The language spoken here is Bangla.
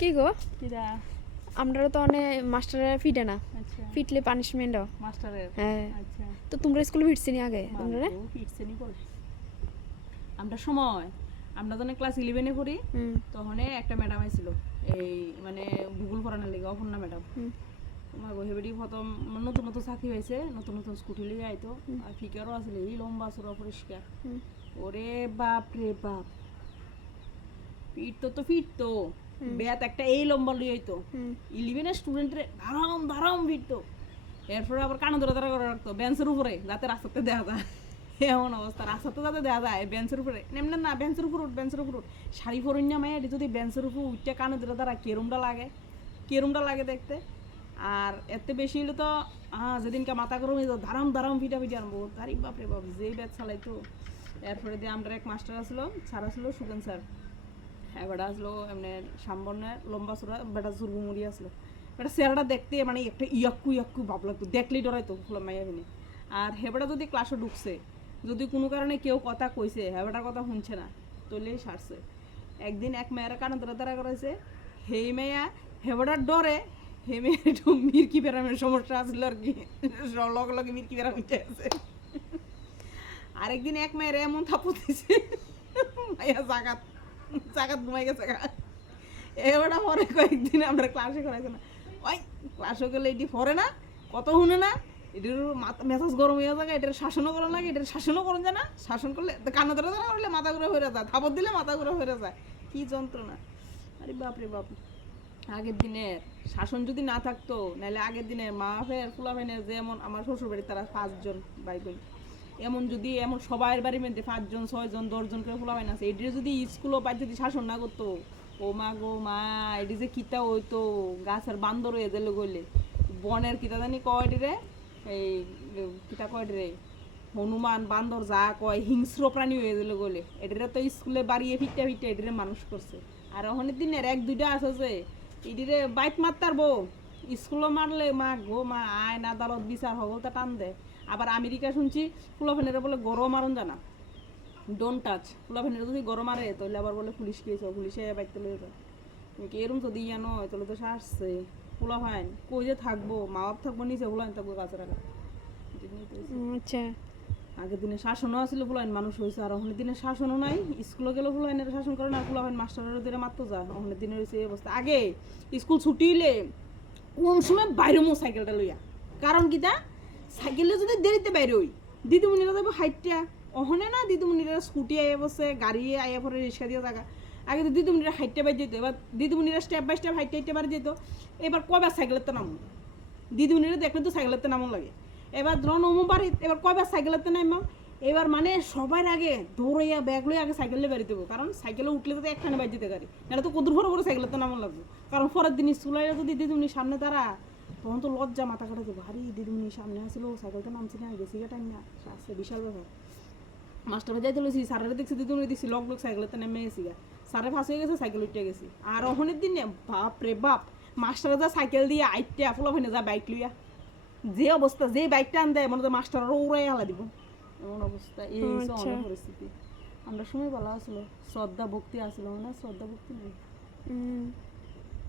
কি গো কিরা আমরা তো অনেক মাস্টাররা ফিটে না আচ্ছা ফিটলে পানিশমেন্ট মাস্টারের হ্যাঁ আচ্ছা তো তোমরা স্কুলে ফিটছি নি আগে তোমরা মাগো ফিটছেনি করে আমরা সময় আমরা যখন ক্লাস 11 এ পড়ি তখন একটা ম্যাডাম আইছিল এই মানে ভূগোল পড়ানোর লাগি অপর্ণা ম্যাডাম তোমার হেবেডি প্রথম নতুন নতুন চাকরি হয়েছে নতুন নতুন স্কুটি লিয়ে আইতো আর ফিকারও আছিল এই লম্বা চূড়া পরিষ্কার ওরে বাপ রে বাপ ফিট তো ফিরতো ব্যাত একটা এই লম্বা লিয়ে আইতো 11 এর স্টুডেন্টরে ধারাম ধারাম ফিরতো এরপরে আবার কানে ধরে ধরে করে রাখতো বেঞ্চের উপরে যাতে রাস্তাতে দেখা যায় এমন অবস্থা রাস্তাতে যাতে দেখা যায় বেঞ্চের উপরে এমনি না বেঞ্চের উপর উঠ বেঞ্চের উপর উঠ শাড়ি পরুন না মায়া যদি বেঞ্চের উপর উঠতে কানে ধরে ধরা কেরুমটা লাগে দেখতে আর এত বেশি হলে তো যেদিনকে মাথা গরম ধারাম ধারাম ফিটা ফিটা আনবো তারই বাপরে বাপ যেই ব্যাগ চালাইতো এরপরে দিয়ে আমরা এক মাস্টার আসলো স্যার আসলো সুগেন স্যার হ্যাঁ বেটা আসলো এমনি সামবর্ণের লম্বা চূড়া বেটা জুরগুমুড়ি আসলো বেটা চেহারাটা দেখতে মানে একটা ইয়াক্কু ভাব লাগতো দেখলেই ডরাইতো ফুলো মাইয়া বিনে আর হেবেটা যদি ক্লাসে ঢুকছে যদি কোনো কারণে কেউ কথা কইছে হেবেটার কথা শুনছে না তলেই সারছে একদিন এক মেয়েরা কানে ধরা করাইছে হেই মেয়া হেবেটার ডরে হে মেয়ে একটু মির্কি বেরামের সমস্যা আসলো আর কি লগে লগে মির্কি বেরাম উঠে আছে আরেকদিন এক মেয়ের এমন থাপড় দিছে মাইয়া জাগাত ঘুমাই গেছে এবারটা পরে কয়েকদিন আমরা ক্লাসে করাইছে না ওই ক্লাসে গেলে এটি পরে না কত শুনে না এটির মেজাজ গরম হয়ে যায় এটার শাসনও করা লাগে এটার শাসনও করেন যায় না শাসন করলে কান্না ধরে ধরে করলে মাথা ঘুরে হয়ে যায় থাপড় দিলে মাথা ঘুরে হয়ে যায় কি যন্ত্রণা আরে বাপরে বাপ আগের দিনের শাসন যদি না থাকতো নাহলে আগের দিনের মা ফের ফুলা ফেনের যেমন আমার শ্বশুর বাড়ি তারা 5 জন ভাই বোন এমন যদি এমন সবার বাড়ির মধ্যে 5 জন 6 জন 10 জন করে ফুলা হয় না এটির যদি স্কুলও পাই যদি শাসন না করতো ও মা গো মা এটি যে কিতা হইতো গাছের বান্দর হয়ে গেলে গইলে বনের কিতা জানি কয় রে এই কিতা কয় রে হনুমান বান্দর যা কয় হিংস্র প্রাণী হয়ে গেলে গলে এটিরা তো স্কুলে বাড়িয়ে ফিটটা এটিরে মানুষ করছে আর ওখানের দিনের 1-2টা আছে যে এটিরে বাইক মারতার বউ স্কুলে মারলে মা গো মা আইন আদালত বিচার হবলতা টান দেয় আবার আমেরিকা শুনছি ফুলাফেনেরা বলে গরম মারুন জানা ডোন্ট টাচ ফুলাফেনেরা যদি গরম মারে তাহলে আবার বলে পুলিশ গিয়েছে পুলিশে বাইকতে লয়ে যায় তুমি কি এরম যদি ইয়া নয় তাহলে তো সারছে ফুলাফাইন কই যে থাকবো মা বাপ থাকবো নিচে ফুলাইন থাকবো কাছে রাখা আচ্ছা আগের দিনে শাসনও আসলে ফুলাইন মানুষ হয়েছে আর ওখানের দিনে শাসনও নাই স্কুলে গেলে ফুলাইনের শাসন করে না ফুলাইন মাস্টারের দিনে মাত্র যায় ওখানের দিনে হয়েছে এই অবস্থা আগে স্কুল ছুটি হইলে কোন সময় বাইরে মো সাইকেলটা লইয়া কারণ কি তা সাইকেলে যদি দেরিতে বাইরে হই দিদিমণিরা যাবো হাইটটা ওখানে না দিদিমণিরা স্কুটি আইয়া বসে গাড়ি আইয়া পরে রিক্সা দিয়ে থাকা আগে তো দিদিমণিরা হাইটটা বাই যেত এবার দিদিমণিরা স্টেপ বাই স্টেপ হাইটটা বাড়ি যেত এবার কবার সাইকেলের তো নামো দিদিমণিরা দেখলে তো সাইকেলের তো নামন লাগে এবার ধরুন অমু বাড়ি এবার কবার সাইকেলের তো নামা এবার মানে সবার আগে দৌড়াইয়া ব্যাগ লই আগে সাইকেলে বেরিয়ে দেবো কারণ সাইকেলে উঠলে তো একখানে বাই যেতে গাড়ি নাহলে তো কদুর ভরে সাইকেলের তো নামন লাগবে কারণ পরের দিন স্কুলে যদি দিদিমণির সামনে তারা তখন তো লজ্জা মাথা কাটা দেবো ভারী দিদিমণির সামনে আসলো সাইকেলটা নামছি না গেছি টাইম না আসছে বিশাল ব্যাপার মাস্টার ভাই যাইতে লইছি স্যারের দেখছি দিদিমণি দেখছি লগ সাইকেলের তো নেমে গেছি গা স্যারে ফাঁস হয়ে গেছে সাইকেল উঠে গেছি আর ওখানের দিনে বাপ রে বাপ মাস্টার যা সাইকেল দিয়ে আইতে ফুলা ফেনে যা বাইক লইয়া যে অবস্থা যে বাইকটা আন দেয় মনে হয় মাস্টার উড়াই হালা দিব এমন অবস্থা এই অনেক পরিস্থিতি আমরা সময় ভালো আসলো শ্রদ্ধা ভক্তি আসলো না শ্রদ্ধা ভক্তি নেই